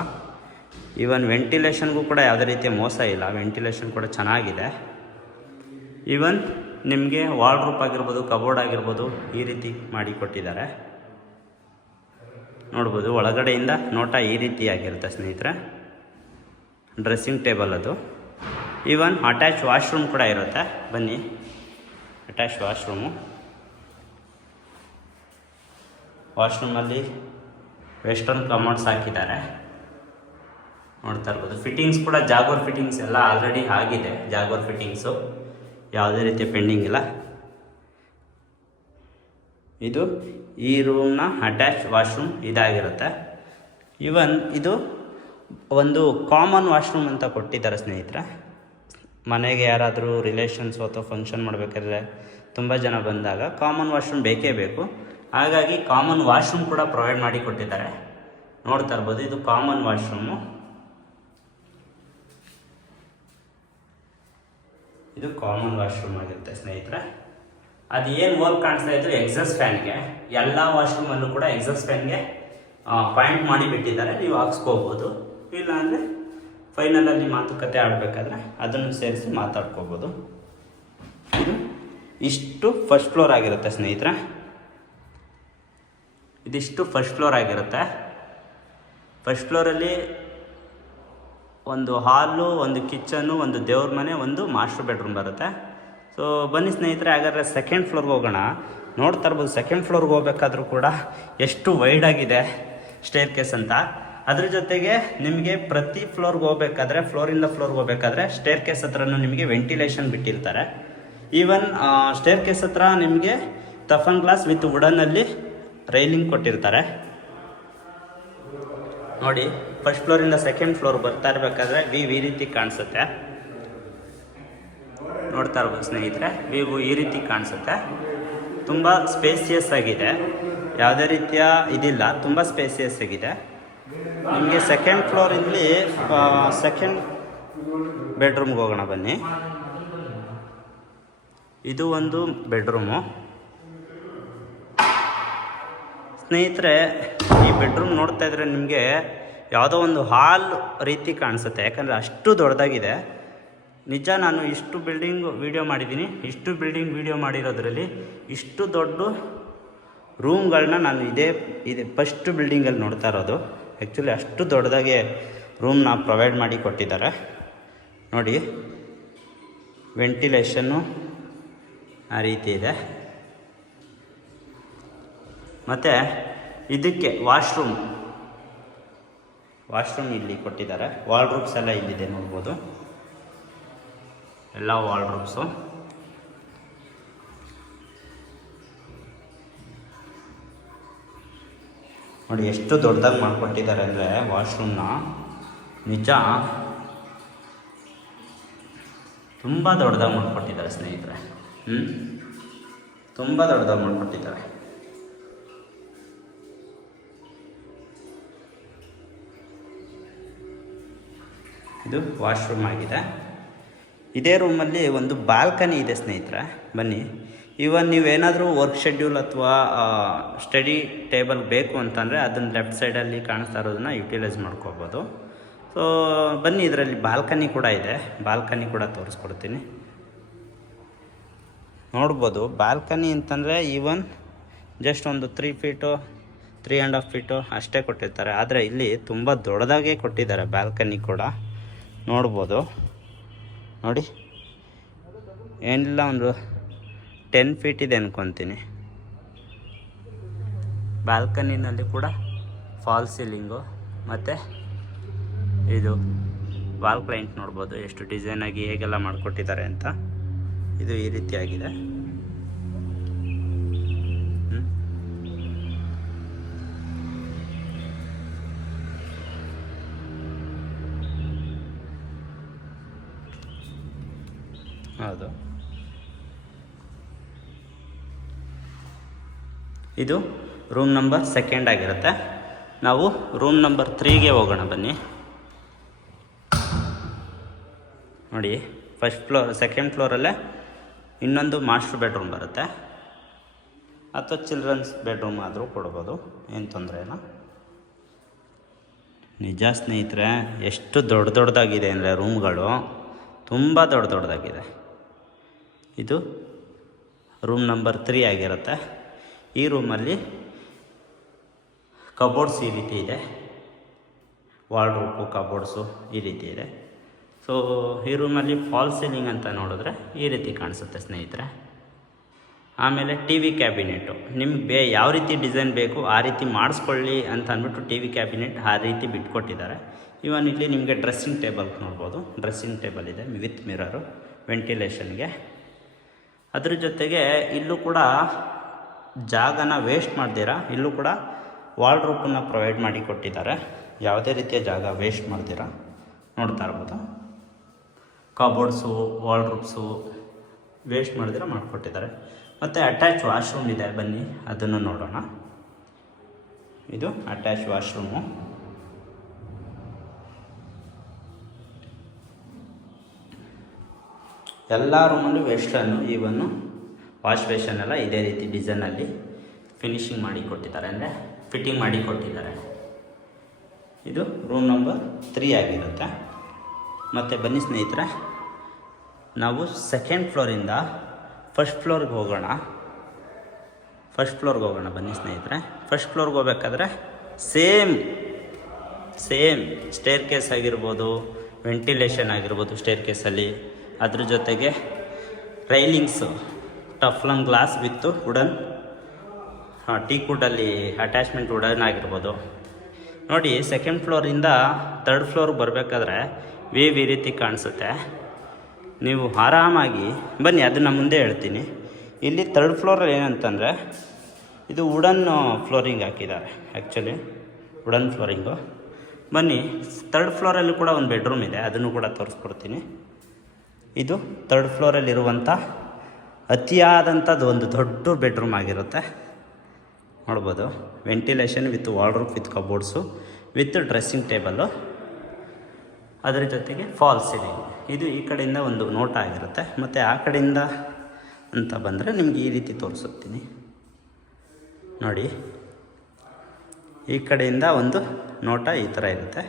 ಈವನ್ ವೆಂಟಿಲೇಷನ್ಗೂ ಕೂಡ ಯಾವುದೇ ರೀತಿಯ ಮೋಸ ಇಲ್ಲ, ವೆಂಟಿಲೇಷನ್ ಕೂಡ ಚೆನ್ನಾಗಿದೆ. ಈವನ್ ನಿಮಗೆ ವಾರ್ಡ್ರೋಬ್ ಆಗಿರ್ಬೋದು, ಕಬೋರ್ಡ್ ಆಗಿರ್ಬೋದು, ಈ ರೀತಿ ಮಾಡಿ ಕೊಟ್ಟಿದ್ದಾರೆ. ನೋಡ್ಬೋದು ಒಳಗಡೆಯಿಂದ ನೋಟ ಈ ರೀತಿಯಾಗಿರುತ್ತೆ ಸ್ನೇಹಿತರೆ. ಡ್ರೆಸ್ಸಿಂಗ್ ಟೇಬಲ್ ಅದು. ಈವನ್ ಅಟ್ಯಾಚ್ ವಾಶ್ರೂಮ್ ಕೂಡ ಇರುತ್ತೆ. ಬನ್ನಿ, ಅಟ್ಯಾಚ್ ವಾಶ್ರೂಮಲ್ಲಿ ವೆಸ್ಟರ್ನ್ ಕಮೋಡ್ಸ್ ಹಾಕಿದ್ದಾರೆ, ನೋಡ್ತಾ ಇರ್ಬೋದು. ಫಿಟ್ಟಿಂಗ್ಸ್ ಕೂಡ ಜಾಗೋರ್ ಫಿಟ್ಟಿಂಗ್ಸ್ ಎಲ್ಲ ಆಲ್ರೆಡಿ ಆಗಿದೆ. ಜಾಗೋರ್ ಫಿಟ್ಟಿಂಗ್ಸು ಯಾವುದೇ ರೀತಿಯ ಪೆಂಡಿಂಗ್ ಇಲ್ಲ. ಇದು ಈ ರೂಮ್ನ ಅಟ್ಯಾಚ್ ವಾಶ್ರೂಮ್ ಇದಾಗಿರುತ್ತೆ. ಈವನ್ ಇದು ಒಂದು ಕಾಮನ್ ವಾಶ್ರೂಮ್ ಅಂತ ಕೊಟ್ಟಿದ್ದಾರೆ ಸ್ನೇಹಿತರೆ. ಮನೆಗೆ ಯಾರಾದರೂ ರಿಲೇಷನ್ಸು ಅಥವಾ ಫಂಕ್ಷನ್ ಮಾಡಬೇಕಾದ್ರೆ ತುಂಬ ಜನ ಬಂದಾಗ ಕಾಮನ್ ವಾಶ್ರೂಮ್ ಬೇಕೇ ಬೇಕು. ಹಾಗಾಗಿ ಕಾಮನ್ ವಾಶ್ರೂಮ್ ಕೂಡ ಪ್ರೊವೈಡ್ ಮಾಡಿ ಕೊಟ್ಟಿದ್ದಾರೆ. ನೋಡ್ತಾ ಇರ್ಬೋದು, ಇದು ಕಾಮನ್ ವಾಶ್ರೂಮು. ಇದು ಕಾಮನ್ ವಾಶ್ರೂಮ್ ಆಗಿರುತ್ತೆ ಸ್ನೇಹಿತರೆ. ಅದು ಏನು ವರ್ಕ್ ಕಾಣಿಸ್ತಾ ಇತ್ತು ಎಕ್ಸಾಸ್ಟ್ ಫ್ಯಾನ್ಗೆ, ಎಲ್ಲ ವಾಶ್ರೂಮಲ್ಲೂ ಕೂಡ ಎಕ್ಸಾಸ್ಟ್ ಫ್ಯಾನ್ಗೆ ಪಾಯಿಂಟ್ ಮಾಡಿ ಬಿಟ್ಟಿದ್ದಾರೆ. ನೀವು ಹಾಕ್ಸ್ಕೋಬೋದು. ಇಲ್ಲಾಂದರೆ ಫೈನಲಲ್ಲಿ ಮಾತುಕತೆ ಆಡಬೇಕಾದ್ರೆ ಅದನ್ನು ಸೇರಿಸಿ ಮಾತಾಡ್ಕೋಬೋದು. ಇಷ್ಟು ಫಸ್ಟ್ ಫ್ಲೋರ್ ಆಗಿರುತ್ತೆ ಸ್ನೇಹಿತರೆ. ಇದಿಷ್ಟು ಫಸ್ಟ್ ಫ್ಲೋರ್ ಆಗಿರುತ್ತೆ. ಫಸ್ಟ್ ಫ್ಲೋರಲ್ಲಿ ಒಂದು ಹಾಲು, ಒಂದು ಕಿಚನು, ಒಂದು ದೇವ್ರ ಮನೆ, ಒಂದು ಮಾಸ್ಟರ್ ಬೆಡ್ರೂಮ್ ಬರುತ್ತೆ. ಸೊ ಬನ್ನಿ ಸ್ನೇಹಿತರೆ, ಹಾಗಾದರೆ ಸೆಕೆಂಡ್ ಫ್ಲೋರ್ಗೆ ಹೋಗೋಣ. ನೋಡ್ತಾ ಇರ್ಬೋದು ಸೆಕೆಂಡ್ ಫ್ಲೋರ್ಗೆ ಹೋಗ್ಬೇಕಾದ್ರೂ ಕೂಡ ಎಷ್ಟು ವೈಡ್ ಆಗಿದೆ ಸ್ಟೇರ್ ಕೇಸ್ ಅಂತ. ಅದ್ರ ಜೊತೆಗೆ ನಿಮಗೆ ಪ್ರತಿ ಫ್ಲೋರ್ಗೆ ಹೋಗ್ಬೇಕಾದ್ರೆ, ಫ್ಲೋರಿಂದ ಫ್ಲೋರ್ಗೆ ಹೋಗ್ಬೇಕಾದ್ರೆ ಸ್ಟೇರ್ ಕೇಸ್ ಹತ್ರನೂ ನಿಮಗೆ ವೆಂಟಿಲೇಷನ್ ಬಿಟ್ಟಿರ್ತಾರೆ. ಈವನ್ ಸ್ಟೇರ್ ಕೇಸ್ ಹತ್ರ ನಿಮಗೆ ಟಫನ್ ಗ್ಲಾಸ್ ವಿತ್ ವುಡನಲ್ಲಿ ರೈಲಿಂಗ್ ಕೊಟ್ಟಿರ್ತಾರೆ. ನೋಡಿ, ಫಸ್ಟ್ ಫ್ಲೋರಿಂದ ಸೆಕೆಂಡ್ ಫ್ಲೋರ್ ಬರ್ತಾ ಇರಬೇಕಾದ್ರೆ ವ್ಯೂ ಈ ರೀತಿ ಕಾಣಿಸುತ್ತೆ. ನೋಡ್ತಾ ಇರ್ಬೋದು ಸ್ನೇಹಿತರೆ, ವ್ಯೂ ಈ ರೀತಿ ಕಾಣಿಸುತ್ತೆ. ತುಂಬ ಸ್ಪೇಸಿಯಸ್ ಆಗಿದೆ, ಯಾವುದೇ ರೀತಿಯ ಇದಿಲ್ಲ, ತುಂಬ ಸ್ಪೇಸಿಯಸ್ ಆಗಿದೆ. ನಿಮಗೆ ಸೆಕೆಂಡ್ ಫ್ಲೋರಲ್ಲಿ ಸೆಕೆಂಡ್ ಬೆಡ್ರೂಮ್ಗೆ ಹೋಗೋಣ ಬನ್ನಿ. ಇದು ಒಂದು ಬೆಡ್ರೂಮು ಸ್ನೇಹಿತರೆ. ಈ ಬೆಡ್ರೂಮ್ ನೋಡ್ತಾ ಇದ್ರೆ ನಿಮಗೆ ಯಾವುದೋ ಒಂದು ಹಾಲ್ ರೀತಿ ಕಾಣಿಸುತ್ತೆ, ಯಾಕಂದರೆ ಅಷ್ಟು ದೊಡ್ಡದಾಗಿದೆ. ನಿಜ, ನಾನು ಇಷ್ಟು ಬಿಲ್ಡಿಂಗ್ ವಿಡಿಯೋ ಮಾಡಿದ್ದೀನಿ. ಇಷ್ಟು ಬಿಲ್ಡಿಂಗ್ ವಿಡಿಯೋ ಮಾಡಿರೋದ್ರಲ್ಲಿ ಇಷ್ಟು ದೊಡ್ಡ ರೂಮ್ಗಳನ್ನ ನಾನು ಇದೇ ಫಸ್ಟ್ ಬಿಲ್ಡಿಂಗಲ್ಲಿ ನೋಡ್ತಾ ಇರೋದು. ಆ್ಯಕ್ಚುಲಿ ಅಷ್ಟು ದೊಡ್ಡದಾಗೆ ರೂಮ್ನ ಪ್ರೊವೈಡ್ ಮಾಡಿ ಕೊಟ್ಟಿದ್ದಾರೆ. ನೋಡಿ, ವೆಂಟಿಲೇಷನ್ನು ಆ ರೀತಿ ಇದೆ. ಮತ್ತು ಇದಕ್ಕೆ ವಾಶ್ರೂಮ್ ಇಲ್ಲಿ ಕೊಟ್ಟಿದ್ದಾರೆ. ವಾರ್ಡ್ರೋಬ್ಸ್ ಎಲ್ಲ ಇಲ್ಲಿದೆ, ನೋಡ್ಬೋದು. ಎಲ್ಲ ವಾರ್ಡ್ರೋಬ್ಸು. ನೋಡಿ ಎಷ್ಟು ದೊಡ್ಡದಾಗಿ ಮಾಡಿಕೊಟ್ಟಿದ್ದಾರೆ ಅಂದರೆ ವಾಶ್ರೂಮ್ನ. ನಿಜ ತುಂಬ ದೊಡ್ಡದಾಗಿ ಮಾಡಿಕೊಟ್ಟಿದ್ದಾರೆ ಸ್ನೇಹಿತರೆ. ತುಂಬ ದೊಡ್ಡದಾಗಿ ಮಾಡಿಕೊಟ್ಟಿದ್ದಾರೆ. ಇದು ವಾಶ್ರೂಮ್ ಆಗಿದೆ. ಇದೇ ರೂಮಲ್ಲಿ ಒಂದು ಬಾಲ್ಕನಿ ಇದೆ ಸ್ನೇಹಿತರೆ. ಬನ್ನಿ, ಇವನ್ ನೀವೇನಾದರೂ ವರ್ಕ್ ಶೆಡ್ಯೂಲ್ ಅಥವಾ ಸ್ಟಡಿ ಟೇಬಲ್ ಬೇಕು ಅಂತಂದರೆ ಅದನ್ನು ಲೆಫ್ಟ್ ಸೈಡಲ್ಲಿ ಕಾಣಿಸ್ತಾ ಇರೋದನ್ನ ಯುಟಿಲೈಸ್ ಮಾಡ್ಕೋಬೋದು. ಸೊ ಬನ್ನಿ, ಇದರಲ್ಲಿ ಬಾಲ್ಕನಿ ಕೂಡ ಇದೆ. ಬಾಲ್ಕನಿ ಕೂಡ ತೋರಿಸ್ಕೊಡ್ತೀನಿ. ನೋಡ್ಬೋದು, ಬಾಲ್ಕನಿ ಅಂತಂದರೆ ಈವನ್ ಜಸ್ಟ್ ಒಂದು 3 ಫೀಟು 3.5 ಫೀಟು ಅಷ್ಟೇ ಕೊಟ್ಟಿರ್ತಾರೆ. ಆದರೆ ಇಲ್ಲಿ ತುಂಬ ದೊಡ್ಡದಾಗೇ ಕೊಟ್ಟಿದ್ದಾರೆ ಬಾಲ್ಕನಿ ಕೂಡ. ನೋಡ್ಬೋದು, ನೋಡಿ, ಏನಿಲ್ಲ ಒಂದು 10 ಫೀಟ್ ಇದೆ ಅನ್ಕೊತೀನಿ. ಬಾಲ್ಕನಿನಲ್ಲಿ ಕೂಡ ಫಾಲ್ ಸೀಲಿಂಗು ಮತ್ತು ಇದು ವಾಲ್ ಕ್ಲೈಂಟ್ ನೋಡ್ಬೋದು ಎಷ್ಟು ಡಿಸೈನಾಗಿ ಹೇಗೆಲ್ಲ ಮಾಡಿಕೊಟ್ಟಿದ್ದಾರೆ ಅಂತ. ಇದು ಈ ರೀತಿಯಾಗಿದೆ. ಹೌದು, ಇದು ರೂಮ್ ನಂಬರ್ 2 ಆಗಿರುತ್ತೆ. ನಾವು ರೂಮ್ ನಂಬರ್ 3ಗೆ ಹೋಗೋಣ ಬನ್ನಿ. ನೋಡಿ, ಫಸ್ಟ್ ಫ್ಲೋರ್, ಸೆಕೆಂಡ್ ಫ್ಲೋರಲ್ಲೇ ಇನ್ನೊಂದು ಮಾಸ್ಟರ್ ಬೆಡ್ರೂಮ್ ಬರುತ್ತೆ, ಅಥವಾ ಚಿಲ್ಡ್ರನ್ಸ್ ಬೆಡ್ರೂಮ್ ಆದರೂ ಕೊಡ್ಬೋದು, ಏನು ತೊಂದರೆ ಇಲ್ಲ. ನಿಜ ಸ್ನೇಹಿತರೆ, ಎಷ್ಟು ದೊಡ್ಡದಾಗಿದೆ ಅಂದರೆ ರೂಮ್ಗಳು ತುಂಬ ದೊಡ್ಡದಾಗಿದೆ. ಇದು ರೂಮ್ ನಂಬರ್ 3 ಆಗಿರುತ್ತೆ. ಈ ರೂಮಲ್ಲಿ ಕಬೋರ್ಡ್ಸ್ ಈ ರೀತಿ ಇದೆ, ವಾರ್ಡ್ರೋಬು ಕಬೋರ್ಡ್ಸು ಈ ರೀತಿ ಇದೆ. ಸೊ ಈ ರೂಮಲ್ಲಿ ಫಾಲ್ ಸೀಲಿಂಗ್ ಅಂತ ನೋಡಿದ್ರೆ ಈ ರೀತಿ ಕಾಣಿಸುತ್ತೆ ಸ್ನೇಹಿತರೆ. ಆಮೇಲೆ ಟಿ ವಿ ಕ್ಯಾಬಿನೆಟು ನಿಮ್ಗೆ ಯಾವ ರೀತಿ ಡಿಸೈನ್ ಬೇಕು ಆ ರೀತಿ ಮಾಡಿಸ್ಕೊಳ್ಳಿ ಅಂತ ಅಂದ್ಬಿಟ್ಟು ಟಿ ವಿ ಕ್ಯಾಬಿನೆಟ್ ಆ ರೀತಿ ಬಿಟ್ಕೊಟ್ಟಿದ್ದಾರೆ. ಇವನ್ ಇಲ್ಲಿ ನಿಮಗೆ ಡ್ರೆಸ್ಸಿಂಗ್ ಟೇಬಲ್ ನೋಡ್ಬೋದು. ಡ್ರೆಸ್ಸಿಂಗ್ ಟೇಬಲ್ ಇದೆ ವಿತ್ ಮಿರರು ವೆಂಟಿಲೇಷನ್ಗೆ. ಅದ್ರ ಜೊತೆಗೆ ಇಲ್ಲೂ ಕೂಡ ಜಾಗನ ವೇಸ್ಟ್ ಮಾಡ್ದಿರಾ ಇಲ್ಲೂ ಕೂಡ ವಾರ್ಡ್ರೋಬನ್ನು ಪ್ರೊವೈಡ್ ಮಾಡಿ ಕೊಟ್ಟಿದ್ದಾರೆ. ಯಾವುದೇ ರೀತಿಯ ಜಾಗ ವೇಸ್ಟ್ ಮಾಡ್ದಿರಾ ನೋಡ್ತಾ ಇರ್ಬೋದು. ಕಬೋರ್ಡ್ಸು ವಾರ್ಡ್ರೋಬ್ಸು ವೇಸ್ಟ್ ಮಾಡಿದಿರ ಮಾಡಿಕೊಟ್ಟಿದ್ದಾರೆ. ಮತ್ತು ಅಟ್ಯಾಚ್ ವಾಶ್ರೂಮ್ ಇದೆ, ಬನ್ನಿ ಅದನ್ನು ನೋಡೋಣ. ಇದು ಅಟ್ಯಾಚ್ ವಾಶ್ರೂಮು. ಎಲ್ಲ ರೂಮಲ್ಲೂ ವೆಸ್ಟರ್ನು, ಈವನ್ನು ವಾಶ್ ಬೇಷನ್ ಎಲ್ಲ ಇದೇ ರೀತಿ ಡಿಸೈನಲ್ಲಿ ಫಿನಿಶಿಂಗ್ ಮಾಡಿ ಕೊಟ್ಟಿದ್ದಾರೆ, ಅಂದರೆ ಫಿಟ್ಟಿಂಗ್ ಮಾಡಿ ಕೊಟ್ಟಿದ್ದಾರೆ. ಇದು ರೂಮ್ ನಂಬರ್ 3 ಆಗಿರುತ್ತೆ. ಮತ್ತು ಬನ್ನಿ ಸ್ನೇಹಿತರೆ, ನಾವು ಸೆಕೆಂಡ್ ಫ್ಲೋರಿಂದ ಫಸ್ಟ್ ಫ್ಲೋರ್ಗೆ ಹೋಗೋಣ. ಬನ್ನಿ ಸ್ನೇಹಿತರೆ. ಫಸ್ಟ್ ಫ್ಲೋರ್ಗೆ ಹೋಗ್ಬೇಕಾದ್ರೆ ಸೇಮ್ ಸ್ಟೇರ್ ಕೇಸ್ ಆಗಿರ್ಬೋದು, ವೆಂಟಿಲೇಷನ್ ಆಗಿರ್ಬೋದು ಸ್ಟೇರ್ ಕೇಸಲ್ಲಿ. ಅದ್ರ ಜೊತೆಗೆ ರೈಲಿಂಗ್ಸು ಟಫ್ಲನ್ ಗ್ಲಾಸ್ ವಿತ್ ವುಡನ್, ಟೀಕುಡ್ಡಲ್ಲಿ ಅಟ್ಯಾಚ್ಮೆಂಟ್ ವುಡನ್ ಆಗಿರ್ಬೋದು. ನೋಡಿ, ಸೆಕೆಂಡ್ ಫ್ಲೋರಿಂದ ಥರ್ಡ್ ಫ್ಲೋರ್ಗೆ ಬರಬೇಕಾದ್ರೆ ಈ ರೀತಿ ಕಾಣಿಸುತ್ತೆ. ನೀವು ಆರಾಮಾಗಿ ಬನ್ನಿ, ಅದನ್ನು ಮುಂದೆ ಹೇಳ್ತೀನಿ. ಇಲ್ಲಿ ಥರ್ಡ್ ಫ್ಲೋರಲ್ಲಿ ಏನಂತಂದರೆ ಇದು ವುಡನ್ ಫ್ಲೋರಿಂಗ್ ಹಾಕಿದ್ದಾರೆ, ಆ್ಯಕ್ಚುಲಿ ವುಡನ್ ಫ್ಲೋರಿಂಗು. ಬನ್ನಿ, ಥರ್ಡ್ ಫ್ಲೋರಲ್ಲಿ ಕೂಡ ಒಂದು ಬೆಡ್ರೂಮ್ ಇದೆ, ಅದನ್ನು ಕೂಡ ತೋರಿಸ್ಕೊಡ್ತೀನಿ. ಇದು ಥರ್ಡ್ ಫ್ಲೋರಲ್ಲಿರುವಂಥ ಅತಿಯಾದಂಥದ್ದು ಒಂದು ದೊಡ್ಡ ಬೆಡ್ರೂಮ್ ಆಗಿರುತ್ತೆ, ನೋಡ್ಬೋದು. Ventilation with wardrobe with cupboards with dressing table, ಅದರ ಜೊತೆಗೆ ಫಾಲ್ ಸೀಲಿಂಗ್. ಇದು ಈ ಕಡೆಯಿಂದ ಒಂದು ನೋಟ ಆಗಿರುತ್ತೆ. ಮತ್ತು ಆ ಕಡೆಯಿಂದ ಅಂತ ಬಂದರೆ ನಿಮಗೆ ಈ ರೀತಿ ತೋರಿಸುತ್ತೀನಿ ನೋಡಿ. ಈ ಕಡೆಯಿಂದ ಒಂದು ನೋಟ ಈ ಥರ ಇರುತ್ತೆ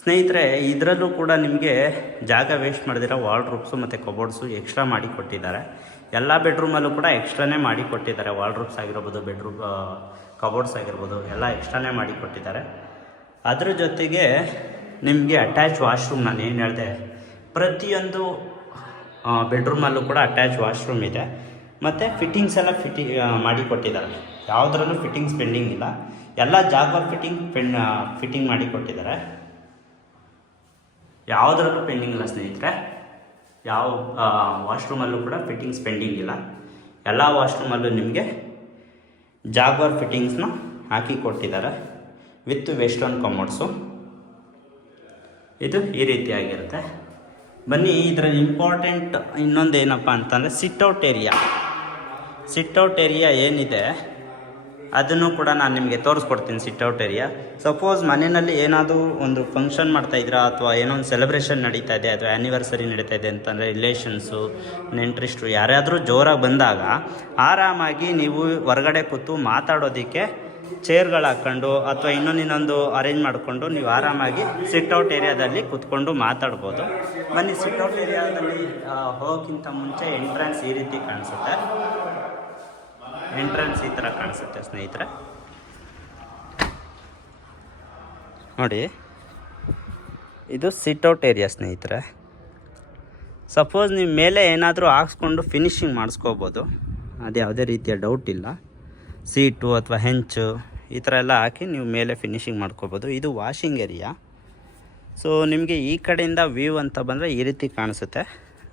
ಸ್ನೇಹಿತರೆ. ಇದರಲ್ಲೂ ಕೂಡ ನಿಮಗೆ ಜಾಗ ವೇಸ್ಟ್ ಮಾಡಿದಿರೋ ವಾರ್ಡ್ರೋಬ್ಸು ಮತ್ತು ಕಬೋರ್ಡ್ಸು ಎಕ್ಸ್ಟ್ರಾ ಮಾಡಿ ಕೊಟ್ಟಿದ್ದಾರೆ. ಎಲ್ಲ ಬೆಡ್ರೂಮಲ್ಲೂ ಕೂಡ ಎಕ್ಸ್ಟ್ರಾನೇ ಮಾಡಿ ಕೊಟ್ಟಿದ್ದಾರೆ. ವಾರ್ಡ್ರೋಬ್ಸ್ ಆಗಿರ್ಬೋದು, ಬೆಡ್ರೂಮ್ ಕಬೋರ್ಡ್ಸ್ ಆಗಿರ್ಬೋದು, ಎಲ್ಲ ಎಕ್ಸ್ಟ್ರಾನೇ ಮಾಡಿ ಕೊಟ್ಟಿದ್ದಾರೆ. ಅದ್ರ ಜೊತೆಗೆ ನಿಮಗೆ ಅಟ್ಯಾಚ್ ವಾಶ್ರೂಮ್, ನಾನು ಏನು ಹೇಳಿದೆ, ಪ್ರತಿಯೊಂದು ಬೆಡ್ರೂಮಲ್ಲೂ ಕೂಡ ಅಟ್ಯಾಚ್ ವಾಶ್ರೂಮ್ ಇದೆ. ಮತ್ತು ಫಿಟ್ಟಿಂಗ್ಸ್ ಎಲ್ಲ ಮಾಡಿ ಕೊಟ್ಟಿದ್ದಾರೆ. ಯಾವುದ್ರಲ್ಲೂ ಫಿಟ್ಟಿಂಗ್ಸ್ ಪೆಂಡಿಂಗ್ ಇಲ್ಲ, ಎಲ್ಲ ಜಾಗವಾಗಿ ಫಿಟ್ಟಿಂಗ್ ಮಾಡಿ ಕೊಟ್ಟಿದ್ದಾರೆ. ಯಾವುದ್ರಲ್ಲೂ ಪೆಂಡಿಂಗ್ ಇಲ್ಲ ಸ್ನೇಹಿತರೆ. ಯಾವ ವಾಶ್ರೂಮಲ್ಲೂ ಕೂಡ ಫಿಟ್ಟಿಂಗ್ಸ್ ಪೆಂಡಿಂಗ್ ಇಲ್ಲ. ಎಲ್ಲ ವಾಶ್ರೂಮಲ್ಲೂ ನಿಮಗೆ ಜಾಗ್ವಾರ್ ಫಿಟ್ಟಿಂಗ್ಸ್ನ ಹಾಕಿ ಕೊಟ್ಟಿದ್ದಾರೆ ವಿತ್ ವೆಸ್ಟರ್ನ್ ಕಮೋಡ್ಸು. ಇದು ಈ ರೀತಿಯಾಗಿರುತ್ತೆ. ಬನ್ನಿ, ಇದರಲ್ಲಿ ಇಂಪಾರ್ಟೆಂಟ್ ಇನ್ನೊಂದು ಏನಪ್ಪ ಅಂತಂದರೆ ಸಿಟ್ಔಟ್ ಏರಿಯಾ ಏನಿದೆ ಅದನ್ನು ಕೂಡ ನಾನು ನಿಮಗೆ ತೋರಿಸ್ಕೊಡ್ತೀನಿ. ಸಿಟ್ಔಟ್ ಏರಿಯಾ, ಸಪೋಸ್ ಮನೆಯಲ್ಲಿ ಏನಾದರೂ ಒಂದು ಫಂಕ್ಷನ್ ಮಾಡ್ತಾಯಿದ್ದೀರಾ ಅಥವಾ ಏನೋ ಒಂದು ಸೆಲೆಬ್ರೇಷನ್ ನಡೀತಾ ಇದೆ ಅಥವಾ ಆ್ಯನಿವರ್ಸರಿ ನಡೀತಾ ಇದೆ ಅಂತಂದರೆ ರಿಲೇಷನ್ಸು, ನೆಂಟರಿಸ್ಟ್ರು ಯಾರಾದರೂ ಜೋರಾಗಿ ಬಂದಾಗ ಆರಾಮಾಗಿ ನೀವು ಹೊರಗಡೆ ಕೂತು ಮಾತಾಡೋದಕ್ಕೆ ಚೇರ್ಗಳು ಹಾಕ್ಕೊಂಡು ಅಥವಾ ಇನ್ನೊಂದು ಅರೇಂಜ್ ಮಾಡಿಕೊಂಡು ನೀವು ಆರಾಮಾಗಿ ಸಿಟ್ಔಟ್ ಏರಿಯಾದಲ್ಲಿ ಕೂತ್ಕೊಂಡು ಮಾತಾಡ್ಬೋದು. ಬನ್ನಿ, ಸಿಟ್ಔಟ್ ಏರಿಯಾದಲ್ಲಿ ಹೋಗೋಕ್ಕಿಂತ ಮುಂಚೆ ಎಂಟ್ರೆನ್ಸ್ ಈ ರೀತಿ ಕಾಣಿಸುತ್ತೆ. ಎಂಟ್ರೆನ್ಸ್ ಈ ಥರ ಕಾಣಿಸುತ್ತೆ ಸ್ನೇಹಿತರೆ. ನೋಡಿ, ಇದು ಸಿಟ್ಔಟ್ ಏರಿಯಾ ಸ್ನೇಹಿತರೆ. ಸಪೋಸ್ ನೀವು ಮೇಲೆ ಏನಾದರೂ ಹಾಕ್ಸ್ಕೊಂಡು ಫಿನಿಶಿಂಗ್ ಮಾಡಿಸ್ಕೋಬೋದು, ಅದು ಯಾವುದೇ ರೀತಿಯ ಡೌಟ್ ಇಲ್ಲ. ಸೀಟು ಅಥವಾ ಹೆಂಚು ಈ ಥರ ಎಲ್ಲ ಹಾಕಿ ನೀವು ಮೇಲೆ ಫಿನಿಷಿಂಗ್ ಮಾಡ್ಕೋಬೋದು. ಇದು ವಾಷಿಂಗ್ ಏರಿಯಾ. ಸೊ ನಿಮಗೆ ಈ ಕಡೆಯಿಂದ ವ್ಯೂ ಅಂತ ಬಂದರೆ ಈ ರೀತಿ ಕಾಣಿಸುತ್ತೆ,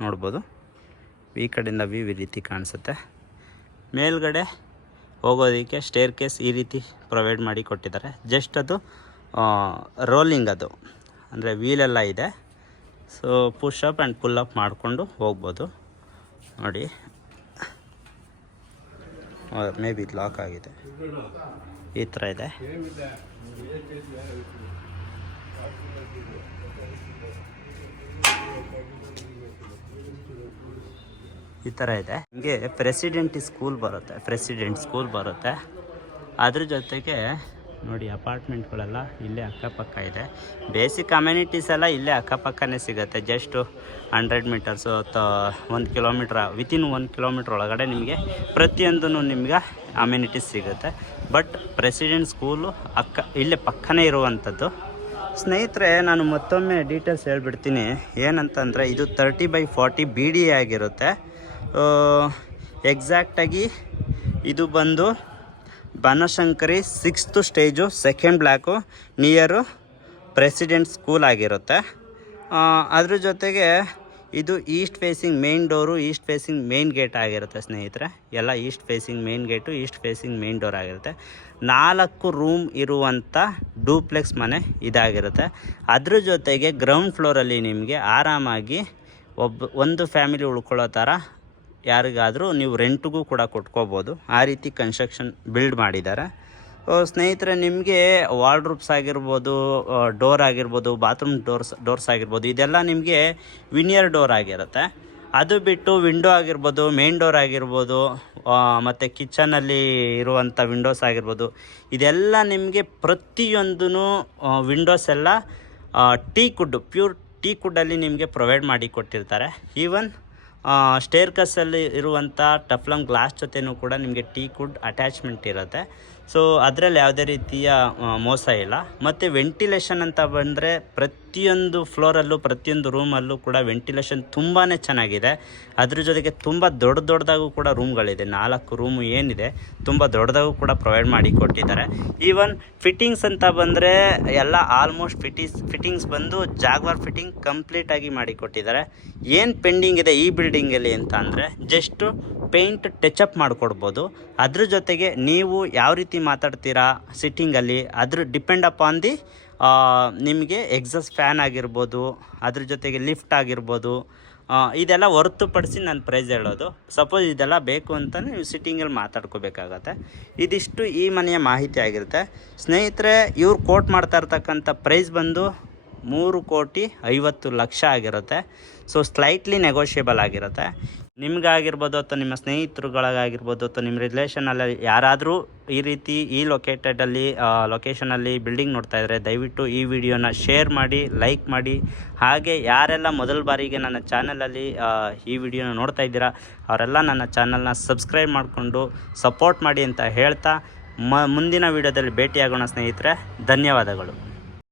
ನೋಡ್ಬೋದು. ಈ ಕಡೆಯಿಂದ ವ್ಯೂ ಈ ರೀತಿ ಕಾಣಿಸುತ್ತೆ. ಮೇಲ್ಗಡೆ ಹೋಗೋದಕ್ಕೆ ಸ್ಟೇರ್ ಕೇಸ್ ಈ ರೀತಿ ಪ್ರೊವೈಡ್ ಮಾಡಿ ಕೊಟ್ಟಿದ್ದಾರೆ. ಜಸ್ಟ್ ಅದು ರೋಲಿಂಗ್, ಅದು ಅಂದರೆ ವೀಲೆಲ್ಲ ಇದೆ. So push up and pull up ಮಾಡಿಕೊಂಡು ಹೋಗ್ಬೋದು. ನೋಡಿ, ಮೇ ಬಿ ಲಾಕ್ ಆಗಿದೆ, ಈ ಥರ ಇದೆ. ಈ ಥರ ಇದೆ. ನಿಮಗೆ ಪ್ರೆಸಿಡೆಂಟ್ ಸ್ಕೂಲ್ ಬರುತ್ತೆ. ಅದ್ರ ಜೊತೆಗೆ ನೋಡಿ ಅಪಾರ್ಟ್ಮೆಂಟ್ಗಳೆಲ್ಲ ಇಲ್ಲೇ ಅಕ್ಕಪಕ್ಕ ಇದೆ. ಬೇಸಿಕ್ ಅಮ್ಯುನಿಟೀಸ್ ಎಲ್ಲ ಇಲ್ಲೇ ಅಕ್ಕಪಕ್ಕನೇ ಸಿಗುತ್ತೆ. ಜಸ್ಟು 100 ಮೀಟರ್ಸು ಅಥವಾ 1 ಕಿಲೋಮೀಟ್ರ್, ವಿತಿನ್ 1 ಕಿಲೋಮೀಟ್ರ್ ಒಳಗಡೆ ನಿಮಗೆ ಪ್ರತಿಯೊಂದೂ ನಿಮ್ಗೆ ಅಮ್ಯುನಿಟೀಸ್ ಸಿಗುತ್ತೆ. ಬಟ್ ಪ್ರೆಸಿಡೆಂಟ್ ಸ್ಕೂಲು ಇಲ್ಲೇ ಪಕ್ಕನೇ ಇರುವಂಥದ್ದು. ಸ್ನೇಹಿತರೆ, ನಾನು ಮತ್ತೊಮ್ಮೆ ಡೀಟೇಲ್ಸ್ ಹೇಳ್ಬಿಡ್ತೀನಿ. ಏನಂತಂದರೆ ಇದು 30/40 BDA ಆಗಿರುತ್ತೆ. ಎಕ್ಸಾಕ್ಟಾಗಿ ಇದು ಬಂದು Banashankari 6th stage, 2nd block, near president school ಆಗಿರುತ್ತೆ. ಅದ್ರ ಜೊತೆಗೆ ಇದು East facing main door, East facing main gate ಆಗಿರುತ್ತೆ ಸ್ನೇಹಿತರೆ. ಎಲ್ಲ East facing main gate, East facing main door ಆಗಿರುತ್ತೆ. 4 ರೂಮ್ ಇರುವಂಥ ಡೂಪ್ಲೆಕ್ಸ್ ಮನೆ ಇದಾಗಿರುತ್ತೆ. ಅದ್ರ ಜೊತೆಗೆ ಗ್ರೌಂಡ್ ಫ್ಲೋರಲ್ಲಿ ನಿಮಗೆ ಆರಾಮಾಗಿ ಒಂದು ಫ್ಯಾಮಿಲಿ ಉಳ್ಕೊಳ್ಳೋ ಥರ ಯಾರಿಗಾದರೂ ನೀವು ರೆಂಟ್ಗೂ ಕೂಡ ಕೊಟ್ಕೋಬೋದು. ಆ ರೀತಿ ಕನ್ಸ್ಟ್ರಕ್ಷನ್ ಬಿಲ್ಡ್ ಮಾಡಿದ್ದಾರೆ. ಸ್ನೇಹಿತರೆ, ನಿಮಗೆ ವಾರ್ಡ್ರೂಬ್ಸ್ ಆಗಿರ್ಬೋದು, ಡೋರ್ ಆಗಿರ್ಬೋದು, ಬಾತ್ರೂಮ್ ಡೋರ್ಸ್ ಆಗಿರ್ಬೋದು, ಇದೆಲ್ಲ ನಿಮಗೆ ವಿನಿಯರ್ ಡೋರ್ ಆಗಿರುತ್ತೆ. ಅದು ಬಿಟ್ಟು ವಿಂಡೋ ಆಗಿರ್ಬೋದು, ಮೇನ್ ಡೋರ್ ಆಗಿರ್ಬೋದು, ಮತ್ತು ಕಿಚನಲ್ಲಿ ಇರುವಂಥ ವಿಂಡೋಸ್ ಆಗಿರ್ಬೋದು, ಇದೆಲ್ಲ ನಿಮಗೆ ಪ್ರತಿಯೊಂದೂ ವಿಂಡೋಸ್ ಎಲ್ಲ ಪ್ಯೂರ್ ಟೀ ಕುಡ್ಡಲ್ಲಿ ನಿಮಗೆ ಪ್ರೊವೈಡ್ ಮಾಡಿ ಕೊಟ್ಟಿರ್ತಾರೆ. ಈವನ್ ಸ್ಟೇರ್ ಕೇಸಲ್ಲಿ ಇರುವಂಥ ಟಫ್ಲಮ್ ಗ್ಲಾಸ್ ಜೊತೆನೂ ಕೂಡ ನಿಮಗೆ ಟೀ ಕುಡ್ ಅಟ್ಯಾಚ್ಮೆಂಟ್ ಇರುತ್ತೆ. ಸೊ ಅದರಲ್ಲಿ ಯಾವುದೇ ರೀತಿಯ ಮೋಸ ಇಲ್ಲ. ಮತ್ತು ವೆಂಟಿಲೇಷನ್ ಅಂತ ಬಂದರೆ ಪ್ರತಿಯೊಂದು ಫ್ಲೋರಲ್ಲೂ, ಪ್ರತಿಯೊಂದು ರೂಮಲ್ಲೂ ಕೂಡ ವೆಂಟಿಲೇಷನ್ ತುಂಬಾ ಚೆನ್ನಾಗಿದೆ. ಅದ್ರ ಜೊತೆಗೆ ತುಂಬ ದೊಡ್ಡದಾಗೂ ಕೂಡ ರೂಮ್ಗಳಿದೆ. 4 ರೂಮು ಏನಿದೆ ತುಂಬ ದೊಡ್ಡದಾಗೂ ಕೂಡ ಪ್ರೊವೈಡ್ ಮಾಡಿ ಕೊಟ್ಟಿದ್ದಾರೆ. ಈವನ್ ಫಿಟ್ಟಿಂಗ್ಸ್ ಅಂತ ಬಂದರೆ ಎಲ್ಲ ಆಲ್ಮೋಸ್ಟ್ ಫಿಟ್ಟಿಂಗ್ಸ್ ಬಂದು ಜಾಗ್ವಾರ್ ಫಿಟ್ಟಿಂಗ್ ಕಂಪ್ಲೀಟಾಗಿ ಮಾಡಿ ಕೊಟ್ಟಿದ್ದಾರೆ. ಏನು ಪೆಂಡಿಂಗ್ ಇದೆ ಈ ಬಿಲ್ಡಿಂಗಲ್ಲಿ ಅಂತ ಅಂದರೆ ಜಸ್ಟು ಪೇಂಟ್ ಟಚಪ್ ಮಾಡಿಕೊಡ್ಬೋದು. ಅದ್ರ ಜೊತೆಗೆ ನೀವು ಯಾವ ರೀತಿ ಮಾತಾಡ್ತೀರಾ ಸಿಟ್ಟಿಂಗಲ್ಲಿ, ಅದ್ರ ಡಿಪೆಂಡ್ ಅಪಾನ್ ದಿ ನಿಮಗೆ ಎಕ್ಸಾಸ್ಟ್ ಫ್ಯಾನ್ ಆಗಿರ್ಬೋದು, ಅದ್ರ ಜೊತೆಗೆ ಲಿಫ್ಟ್ ಆಗಿರ್ಬೋದು, ಇದೆಲ್ಲ ಹೊರತುಪಡಿಸಿ ನಾನು ಪ್ರೈಸ್ ಹೇಳೋದು. ಸಪೋಸ್ ಇದೆಲ್ಲ ಬೇಕು ಅಂತ ನೀವು ಸಿಟ್ಟಿಂಗಲ್ಲಿ ಮಾತಾಡ್ಕೋಬೇಕಾಗತ್ತೆ. ಇದಿಷ್ಟು ಈ ಮನೆಯ ಮಾಹಿತಿ ಆಗಿರುತ್ತೆ ಸ್ನೇಹಿತರೆ. ಇವ್ರು ಕೋಟ್ ಮಾಡ್ತಾ ಇರ್ತಕ್ಕಂಥ ಪ್ರೈಸ್ ಬಂದು 3,50,00,000 ಆಗಿರುತ್ತೆ. ಸೊ ಸ್ಲೈಟ್ಲಿ ನೆಗೋಷಿಯಬಲ್ ಆಗಿರುತ್ತೆ. ನಿಮಗಾಗಿರ್ಬೋದು ಅಥವಾ ನಿಮ್ಮ ಸ್ನೇಹಿತರುಗಳಿಗಾಗಿರ್ಬೋದು ಅಥವಾ ನಿಮ್ಮ ರಿಲೇಷನಲ್ಲಿ ಯಾರಾದರೂ ಈ ರೀತಿ ಈ ಲೊಕೇಶನಲ್ಲಿ ಬಿಲ್ಡಿಂಗ್ ನೋಡ್ತಾ ಇದ್ದರೆ ದಯವಿಟ್ಟು ಈ ವಿಡಿಯೋನ ಶೇರ್ ಮಾಡಿ, ಲೈಕ್ ಮಾಡಿ. ಹಾಗೆ ಯಾರೆಲ್ಲ ಮೊದಲ ಬಾರಿಗೆ ನನ್ನ ಚಾನಲಲ್ಲಿ ಈ ವಿಡಿಯೋನ ನೋಡ್ತಾ ಇದ್ದೀರಾ ಅವರೆಲ್ಲ ನನ್ನ ಚಾನಲ್ನ ಸಬ್ಸ್ಕ್ರೈಬ್ ಮಾಡಿಕೊಂಡು ಸಪೋರ್ಟ್ ಮಾಡಿ ಅಂತ ಹೇಳ್ತಾ ಮುಂದಿನ ವಿಡಿಯೋದಲ್ಲಿ ಭೇಟಿಯಾಗೋಣ ಸ್ನೇಹಿತರೆ. ಧನ್ಯವಾದಗಳು.